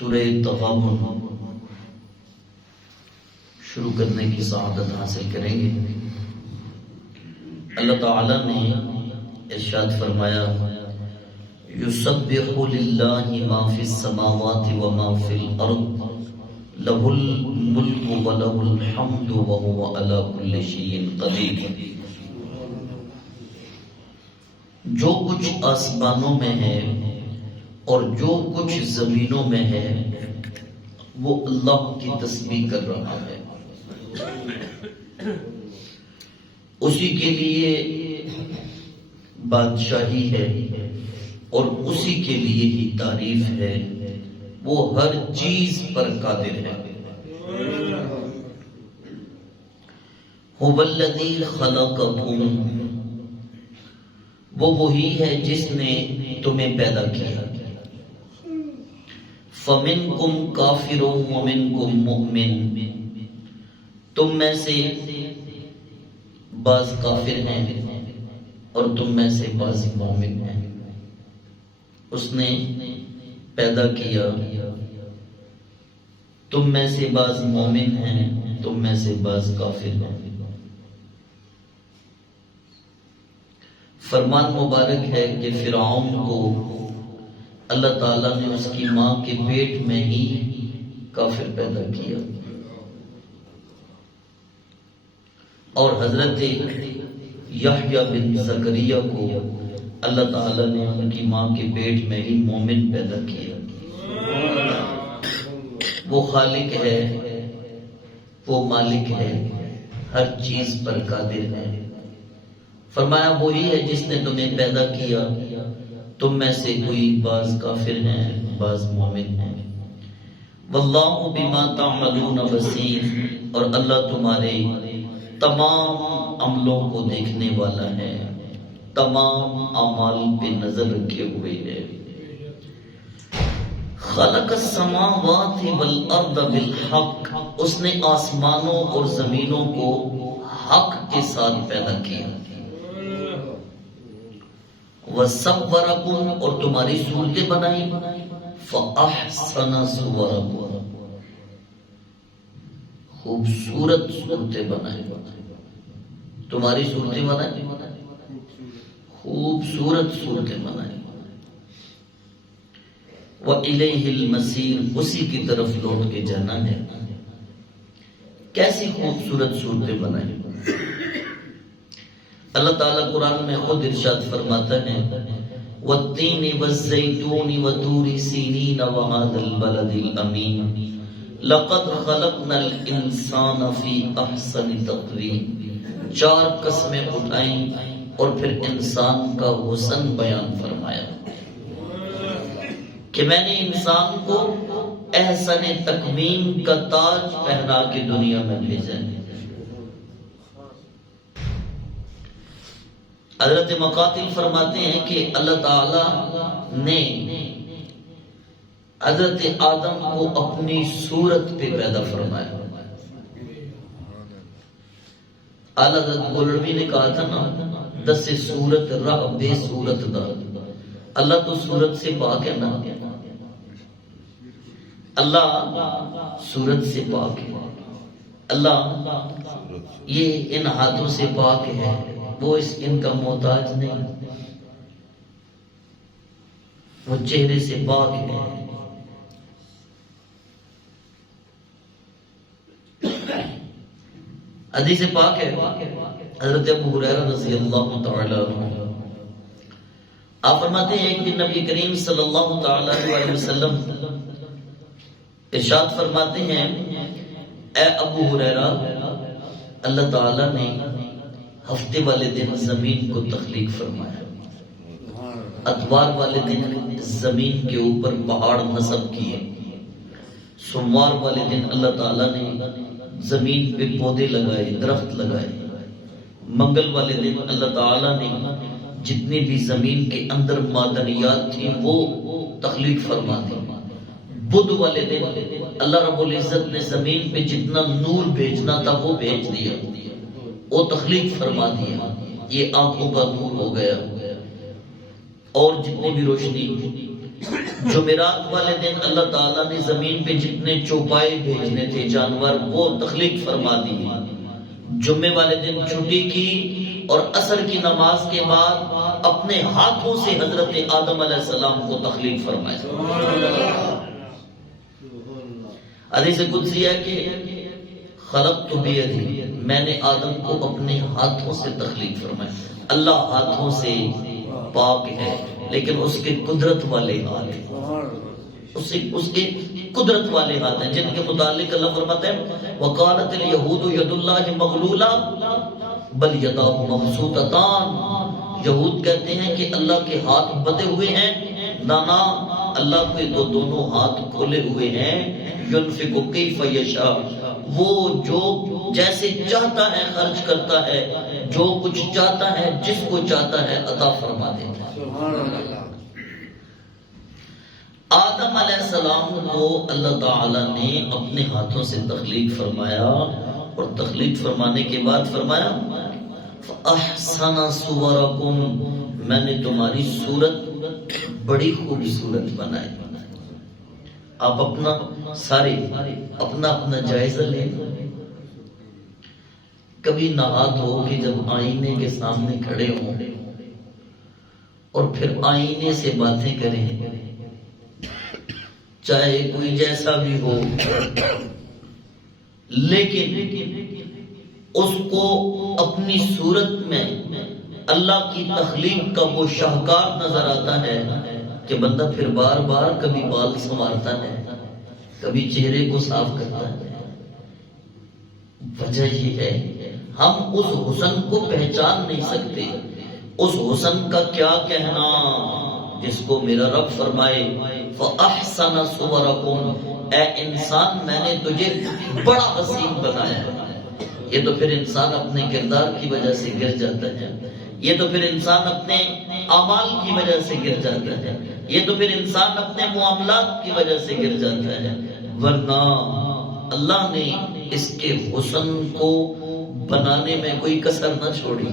سورہ تغابن شروع کرنے کی سعادت حاصل کریں گے۔ اللہ تعالی نے ارشاد فرمایا یسبح للہ ما فی السماوات وما فی الارض لہ الملک ولہ الحمد وہو علی کل شیء قدیر۔ جو کچھ آسمانوں میں ہے اور جو کچھ زمینوں میں ہے وہ اللہ کی تسبیح کر رہا ہے، اسی کے لیے بادشاہی ہے اور اسی کے لیے ہی تعریف ہے، وہ ہر چیز پر قادر ہے۔ هو الذی خلقکم، وہ وہی ہے جس نے تمہیں پیدا کیا۔ فَمِنْكُمْ كَافِرٌ وَمِنْكُمْ مُؤْمِنٌ، تم میں سے بعض کافر ہیں اور تم میں سے بعض مومن ہیں۔ اس نے پیدا کیا، تم میں سے بعض مومن ہیں، تم میں سے بعض کافر ہیں۔ فرمان مبارک ہے کہ فرعون کو اللہ تعالیٰ نے اس کی ماں کے پیٹ میں ہی کافر پیدا کیا، اور حضرت یحییٰ بن زکریا کو اللہ تعالیٰ نے ان کی ماں کے پیٹ میں ہی مومن پیدا کیا۔ وہ خالق ہے، وہ مالک ہے، ہر چیز پر قادر ہے۔ فرمایا وہی ہے جس نے تمہیں پیدا کیا، تم میں سے کوئی بعض کافر ہیں، بعض مومن ہیں۔ واللہ بما تعملون بصیر، اور اللہ تمہارے تمام عملوں کو دیکھنے والا ہے، تمام اعمال پہ نظر رکھے ہوئے ہے۔ خلق السماوات والارض بالحق، اس نے آسمانوں اور زمینوں کو حق کے ساتھ پیدا کیا۔ وَصَوَّرَكُمْ، اور تمہاری صورتیں بنائی۔ فَأَحْسَنَ صُوَرَكُمْ، خوبصورت صورتیں بنائی، تمہاری صورتیں بنائی، خوبصورت صورتیں بنائی۔ وَإِلَيْهِ الْمَصِيرُ، اسی کی طرف لوٹ کے جانا ہے۔ کیسی خوبصورت صورتیں بنائی؟ اللہ تعالیٰ قرآن میں خود ارشاد فرماتا ہے وَالتِّينِ وَالزَّيْتُونِ وَطُورِ سِينِينَ وَهَذَا الْبَلَدِ الْأَمِينِ لَقَدْ خَلَقْنَا الْإِنسَانَ فِي أَحْسَنِ تَقْوِيمٍ، 4 قسمیں اٹھائیں اور پھر انسان کا حسن بیان فرمایا کہ میں نے انسان کو احسن تقویم کا تاج پہنا کے دنیا میں بھیجا ہے۔ حضرت مقاتل فرماتے ہیں کہ اللہ تعالی نے حضرت آدم کو اپنی صورت پہ پیدا فرمایا۔ اعلیٰ حضرت گولڑوی نے کہا تھا نا، دس صورت راہ بے صورت دا، اللہ تو صورت سے پاک ہے نا، اللہ صورت سے پاک ہے، اللہ یہ ان ہاتھوں سے پاک ہے، وہ ان کا محتاج نہیں، وہ چہرے سے پاک ہے۔ حدیث پاک ہے، حضرت ابو ہریرہ رضی اللہ تعالی عنہ آپ فرماتے ہیں ایک دن نبی کریم صلی اللہ تعالی علیہ وسلم ارشاد فرماتے ہیں اے ابو ہریرہ، اللہ تعالی نے ہفتے والے دن زمین کو تخلیق فرمایا، اتوار والے دن زمین کے اوپر پہاڑ نصب کیے، سوموار والے دن اللہ تعالیٰ نے زمین پہ پودے لگائے، درخت لگائے، منگل والے دن اللہ تعالیٰ نے جتنی بھی زمین کے اندر معدنیات تھی وہ تخلیق فرما دی، بدھ والے دن اللہ رب العزت نے زمین پہ جتنا نور بھیجنا تھا وہ بھیج دیا، وہ تخلیق فرما دیا، یہ آنکھوں کا نور ہو گیا، اور جتنی بھی روشنی جمعرات والے دن اللہ تعالیٰ نے زمین پہ جتنے چوپائے بھیجنے تھے جانور وہ تخلیق فرما دی. جمعے والے دن چھٹی کی اور عصر کی نماز کے بعد اپنے ہاتھوں سے حضرت آدم علیہ السلام کو تخلیق فرمایا. حدیث قدسی ہے کہ خلقت بیدی، میں نے آدم کو اپنے ہاتھوں سے تخلیق فرمایا. اللہ ہاتھوں سے پاک ہے لیکن اس کے قدرت والے ہاتھ ہیں، اس کے قدرت والے ہاتھ ہیں جن کے متعلق اللہ فرماتا ہے وقالت اليہود ید اللہ مغلولہ بل یداہ مبسوطتان. یہود کہتے ہیں کہ اللہ کے ہاتھ بندھے ہوئے ہیں، نانا اللہ کے تو دونوں ہاتھ کھولے ہوئے ہیں. ينفق کیف یشاء، وہ جو جیسے چاہتا ہے خرچ کرتا ہے، جو کچھ چاہتا ہے جس کو چاہتا ہے عطا فرما دیتا ہے. آدم علیہ السلام کو اللہ تعالی نے اپنے ہاتھوں سے تخلیق فرمایا اور تخلیق فرمانے کے بعد فرمایا فَأَحْسَنَ صُوَرَكُمْ، میں نے تمہاری صورت بڑی خوبصورت بنائی. آپ اپنا جائزہ لیں. کبھی نہات ہو کہ جب آئینے کے سامنے کھڑے ہوں اور پھر آئینے سے باتیں کریں، چاہے کوئی جیسا بھی ہو، لیکن اس کو اپنی صورت میں اللہ کی تخلیق کا وہ شاہکار نظر آتا ہے کہ بندہ پھر بار بار کبھی بال سنوارتا ہے، کبھی چہرے کو صاف کرتا ہے. وجہ یہ ہے ہم اس حسن کو پہچان نہیں سکتے. اس حسن کا کیا کہنا جس کو میرا رب فرمائے فَأَحْسَنَ صُوَرَكُمْ، اے انسان میں نے تجھے بڑا حسین بنایا. یہ تو پھر انسان اپنے کردار کی وجہ سے گر جاتا ہے، یہ تو پھر انسان اپنے اعمال کی وجہ سے گر جاتا ہے، یہ تو پھر انسان اپنے معاملات کی وجہ سے گر جاتا ہے. ورنہ اللہ نے اس کے حسن کو بنانے میں کوئی کسر نہ چھوڑی.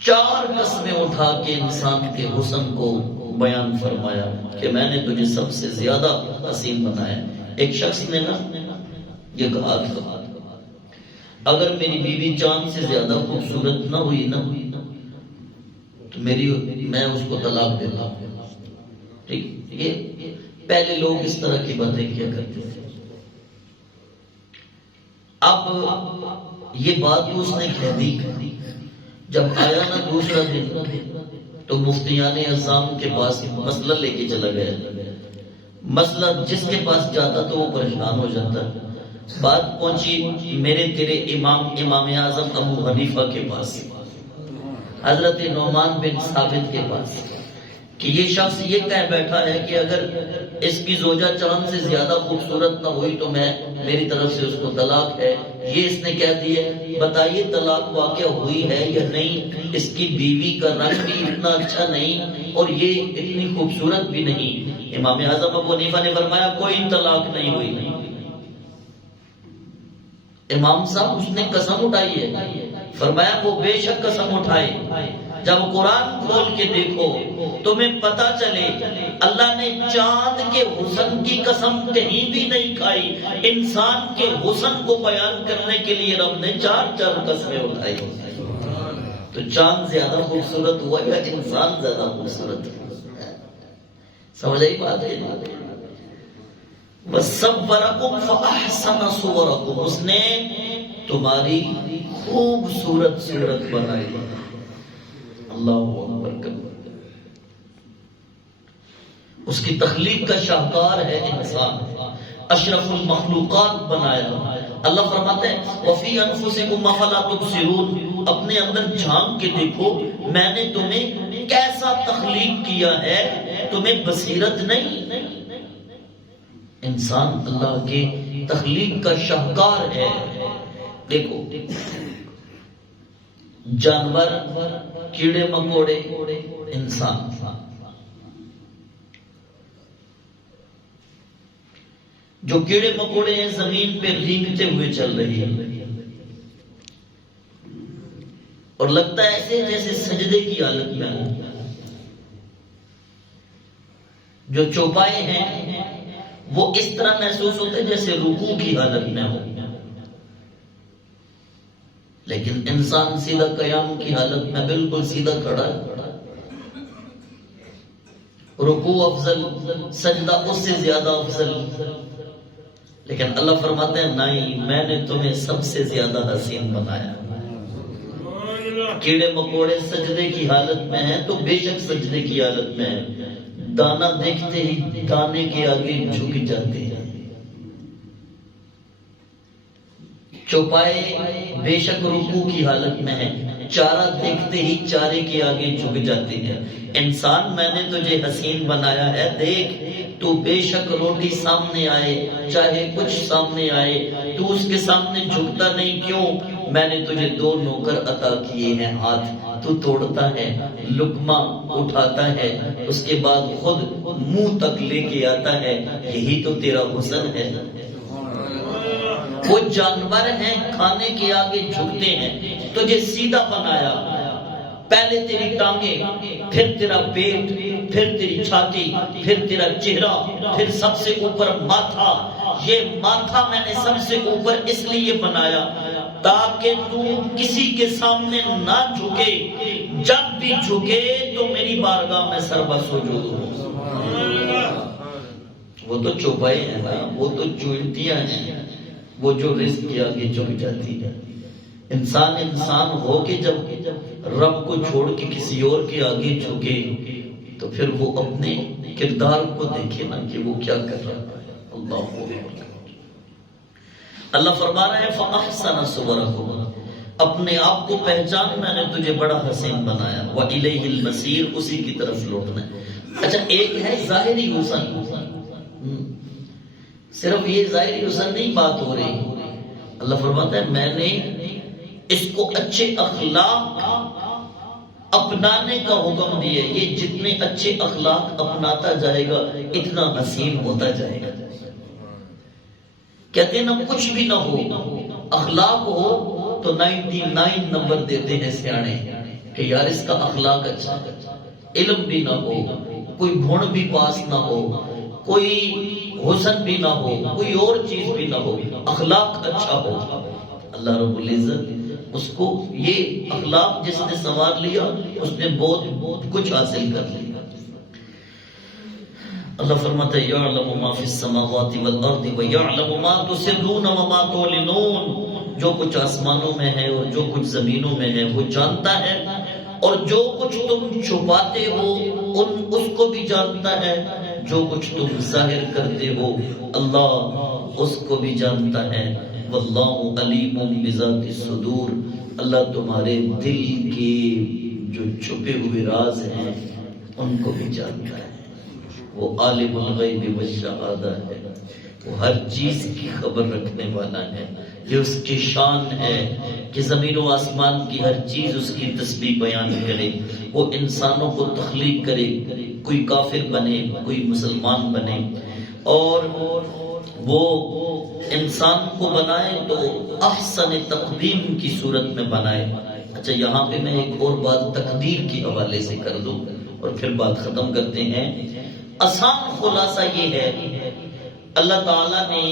4 قسمیں اٹھا کے انسان کے حسن کو بیان فرمایا کہ میں نے تجھے سب سے زیادہ حسین بنایا. ایک شخص نے نا یہ کہا تھا اگر میری بیوی چاند سے زیادہ خوبصورت نہ ہوئی نا تو میں اس کو طلاق دیتا ہوں. ٹھیک، یہ پہلے لوگ اس طرح کی باتیں کیا کرتے تھے. اب یہ بات تو اس نے کہہ دی. جب آیا نا دوسرا دن تو مفتیان اعظام کے پاس مسئلہ لے کے چلا گیا. مسئلہ جس کے پاس جاتا تو وہ پریشان ہو جاتا. بات پہنچی میرے تیرے امام اعظم ابو حنیفہ کے پاس، حضرت نعمان بن ثابت کے پاس، کہ یہ شخص یہ کہہ بیٹھا ہے کہ اگر اس کی زوجہ چاند سے زیادہ خوبصورت نہ ہوئی تو میری طرف سے اس کو طلاق ہے. یہ اس نے کہہ دی ہے، بتائیے طلاق واقع ہوئی ہے یا نہیں؟ اس کی بیوی کا رنگ بھی اتنا اچھا نہیں اور یہ اتنی خوبصورت بھی نہیں. امام اعظم ابو حنیفہ نے فرمایا کوئی طلاق نہیں ہوئی. امام صاحب اس نے قسم اٹھائی ہے. فرمایا وہ بے شک قسم اٹھائے. جب قرآن کھول کے دیکھو تمہیں پتا چلے اللہ نے چاند کے حسن کی قسم کہیں بھی نہیں کھائی. انسان کے حسن کو بیان کرنے کے لیے رب نے 4 قسمیں اٹھائی. تو چاند زیادہ خوبصورت ہوا یا انسان زیادہ خوبصورت ہوا؟ سمجھ آئی بات ہے؟ وَصَوَّرَكُمْ فَأَحْسَنَ صُوَرَكُمْ، اس نے تمہاری خوبصورت صورت بنائی. اللہ اکبر. اس کی تخلیق کا شاہکار ہے انسان، اشرف المخلوقات بنایا. اللہ فرماتا ہے وَفِي أَنفُسِكُمْ أَفَلَا تُبْصِرُونَ، اپنے اندر جھانک کے دیکھو میں نے تمہیں کیسا تخلیق کیا ہے، تمہیں بصیرت نہیں؟ انسان اللہ کے تخلیق کا شاہکار ہے. دیکھو جانور، کیڑے مکوڑے، انسان. جو کیڑے مکوڑے ہیں زمین پہ رینگتے ہوئے چل رہے ہیں اور لگتا ہے ایسے جیسے سجدے کی حالت میں ہو. جو چوپائے ہیں وہ اس طرح محسوس ہوتے جیسے رکوع کی حالت میں ہو، لیکن انسان سیدھا قیام کی حالت میں بالکل سیدھا کھڑا ہے، رکوع افضل، سجدہ اس سے زیادہ افضل، لیکن اللہ فرماتے ہیں نہیں، میں نے تمہیں سب سے زیادہ حسین بنایا۔ کیڑے مکوڑے سجدے کی حالت میں ہیں تو بے شک سجدے کی حالت میں ہیں، دانا دیکھتے ہی دانے کے آگے جھک جاتے ہیں، چوپائے بے شک رکوع کی حالت میں ہیں، چارہ دیکھتے ہی چارے کے آگے جھک جاتے ہیں۔ انسان میں نے تجھے حسین بنایا ہے، دیکھ تو بے شک روٹی سامنے آئے چاہے کچھ سامنے آئے تو اس کے سامنے جھکتا نہیں، کیوں؟ میں نے تجھے دو نوکر عطا کیے ہیں، ہاتھ تو توڑتا ہے، لقمہ اٹھاتا ہے، اس کے بعد خود منہ تک لے کے آتا ہے، یہی تو تیرا حسن ہے۔ وہ جانور ہیں کھانے کے آگے جھکتے ہیں، تجھے سیدھا بنایا، پہلے تیری ٹانگیں، پھر تیرا پیٹ، پھر تیری چھاتی، پھر تیرا چہرہ، پھر سب سے اوپر ماتھا۔ یہ ماتھا میں نے سب سے اوپر اس لیے بنایا تاکہ تو کسی کے سامنے نہ جھکے، جب بھی جھکے تو میری بارگاہ میں سربہ سجود ہو۔ وہ تو چوپائے ہیں نا، وہ تو چونٹیاں ہیں، وہ جو رزق کے آگے جھک جاتی ہے۔ انسان ہو کے جب رب کو چھوڑ کے کسی اور کے آگے جھکے تو پھر وہ اپنے کردار کو دیکھے نا کہ وہ کیا کر رہا ہے۔ اللہ فرما رہا ہے فَأَحْسَنَ صُوَرَكُمْ، اپنے آپ کو پہچان، میں نے تجھے بڑا حسین بنایا، وَإِلَيْهِ الْمَصِيرُ، اسی کی طرف لوٹنا ہے۔ اچھا، ایک ہے ظاہری حسن، صرف یہ ظاہری حسن نہیں بات ہو رہی، اللہ فرماتا ہے میں نے اس کو اچھے اخلاق اپنانے کا حکم دیا، یہ جتنے اچھے اخلاق اپناتا جائے گا اتنا حسین ہوتا جائے گا۔ کہتے ہیں نا کچھ بھی نہ ہو، اخلاق ہو تو 99 نمبر دیتے ہیں سیانے کہ یار اس کا اخلاق اچھا، علم بھی نہ ہو، کوئی گھن بھی پاس نہ ہو، کوئی حسن بھی نہ ہو، کوئی اور چیز بھی نہ ہو، اخلاق اچھا ہو، اللہ رب العزت اس کو یہ اخلاق جس نے سنوار لیا اس نے بہت کچھ حاصل کر لیا۔ اللہ فرماتا ہے یعلم ما فی السماوات والارض ویعلم ما تسرون وما تعلنون، جو کچھ آسمانوں میں ہے اور جو کچھ زمینوں میں ہے وہ جانتا ہے، اور جو کچھ تم چھپاتے ہو اس کو بھی جانتا ہے، جو کچھ تم ظاہر کرتے ہو اللہ اس کو بھی جانتا ہے۔ واللہ علیم بذات الصدور، اللہ تمہارے دل کے جو چھپے ہوئے راز ہیں ان کو بھی جانتا ہے، وہ عالم الغیب والشہادہ ہے، وہ ہر چیز کی خبر رکھنے والا ہے۔ یہ اس کی شان ہے کہ زمین و آسمان کی ہر چیز اس کی تسبیح بیان کرے، وہ انسانوں کو تخلیق کرے، کوئی کافر بنے کوئی مسلمان بنے، اور وہ انسان کو بنائے تو احسن تقویم کی صورت میں بنائے۔ اچھا، یہاں پہ میں ایک اور بات تقدیر کے حوالے سے کر دوں اور پھر بات ختم کرتے ہیں۔ آسان خلاصہ یہ ہے اللہ تعالیٰ نے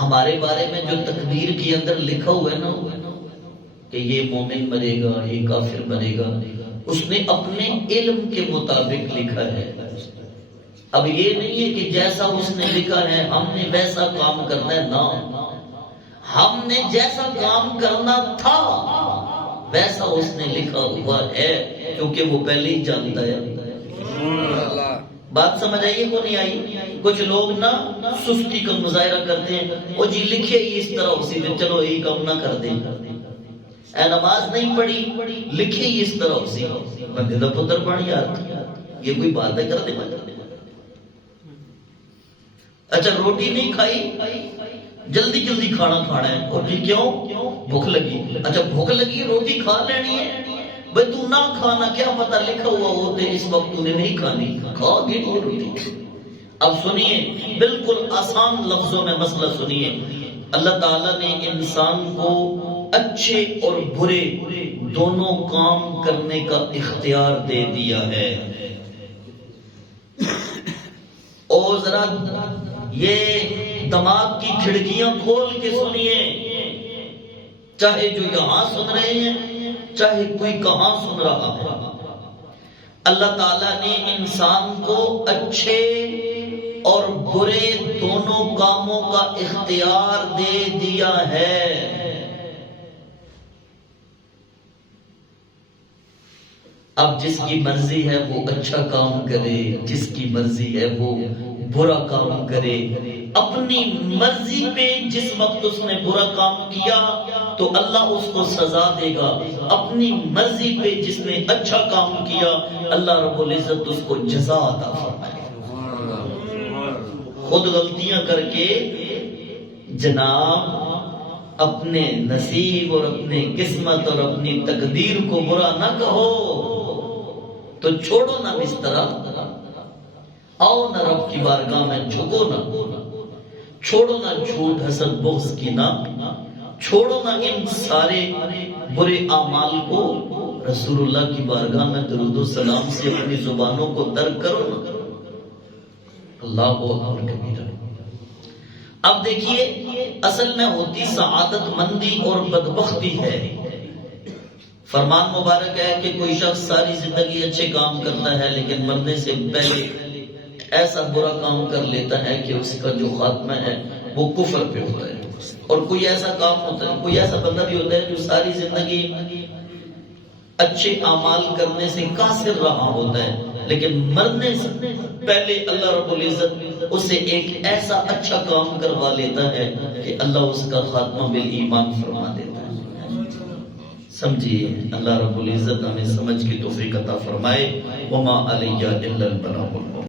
ہمارے بارے میں جو تقدیر کے اندر لکھا ہوا ہے نا کہ یہ مومن بنے گا، یہ کافر بنے گا، اس نے اپنے علم کے مطابق لکھا ہے۔ اب یہ نہیں ہے کہ جیسا اس نے لکھا ہے ہم نے ویسا کام کرنا ہے، نہ، ہم نے جیسا کام کرنا تھا ویسا اس نے لکھا ہوا ہے، کیونکہ وہ پہلے ہی جانتا ہے۔ بات سمجھ آئیے کو نہیں آئی؟ کچھ لوگ نا سستی کا مظاہرہ کرتے ہیں، وہ جی لکھے ہی اس طرح اسی میں، چلو یہی کام نہ کر دیں، اے نماز نہیں پڑھی لکھے ہی اس طرح اسی بندے دا پتر بن یار، یہ کوئی بات ہے کر دے۔ اچھا، روٹی نہیں کھائی، جلدی جلدی کھانا کھانا ہے، اور جی کیوں؟ بھوک لگی۔ اچھا، بھوک لگی روٹی کھا لینی ہے، بھئی تو نہ کھانا، کیا پتہ لکھا ہوا ہوتے اس وقت تو نے نہیں کھانی، کھا گئی روٹی۔ اب سنیے، بالکل آسان لفظوں میں مسئلہ سنیے، اللہ تعالیٰ نے انسان کو اچھے اور برے دونوں کام کرنے کا اختیار دے دیا ہے۔ اور ذرا یہ دماغ کی کھڑکیاں کھول کے سنیے، چاہے جو یہاں سن رہے ہیں چاہے کوئی کہاں سن رہا ہے، اللہ تعالیٰ نے انسان کو اچھے اور برے دونوں کاموں کا اختیار دے دیا ہے۔ اب جس کی مرضی ہے وہ اچھا کام کرے، جس کی مرضی ہے وہ برا کام کرے۔ اپنی مرضی پہ جس وقت اس نے برا کام کیا تو اللہ اس کو سزا دے گا، اپنی مرضی پہ جس نے اچھا کام کیا اللہ رب العزت اس کو جزا عطا فرمائے گا۔ خود غلطیاں کر کے جناب اپنے نصیب اور اپنے قسمت اور اپنی تقدیر کو برا نہ کہو، تو چھوڑو نہ بستر، آؤ نہ رب کی بارگاہ میں جھکو نہ، چھوڑو نہ جھوٹ حسد بغض کی نہ، چھوڑو نہ ان سارے برے اعمال کو، رسول اللہ کی بارگاہ میں درود و سلام سے اپنی زبانوں کو ترک کرو نا۔ اللہ اکبر کبیرہ۔ اب دیکھیے اصل میں ہوتی سعادت مندی اور بدبختی ہے۔ فرمان مبارک ہے کہ کوئی شخص ساری زندگی اچھے کام کرتا ہے لیکن مرنے سے پہلے ایسا برا کام کر لیتا ہے کہ اس کا جو خاتمہ ہے وہ کفر پہ ہوتا ہے، اور کوئی ایسا کام ہوتا ہے، کوئی ایسا بندہ بھی ہوتا ہے جو ساری زندگی اچھے اعمال کرنے سے قاصر رہا ہوتا ہے لیکن مرنے سے پہلے اللہ رب العزت اسے ایک ایسا اچھا کام کروا لیتا ہے کہ اللہ اس کا خاتمہ بالایمان فرما دیتا ہے۔ سمجھیے، اللہ رب العزت ہمیں سمجھ کی توفیق عطا فرمائے۔ وما علیہ الا البلاغ۔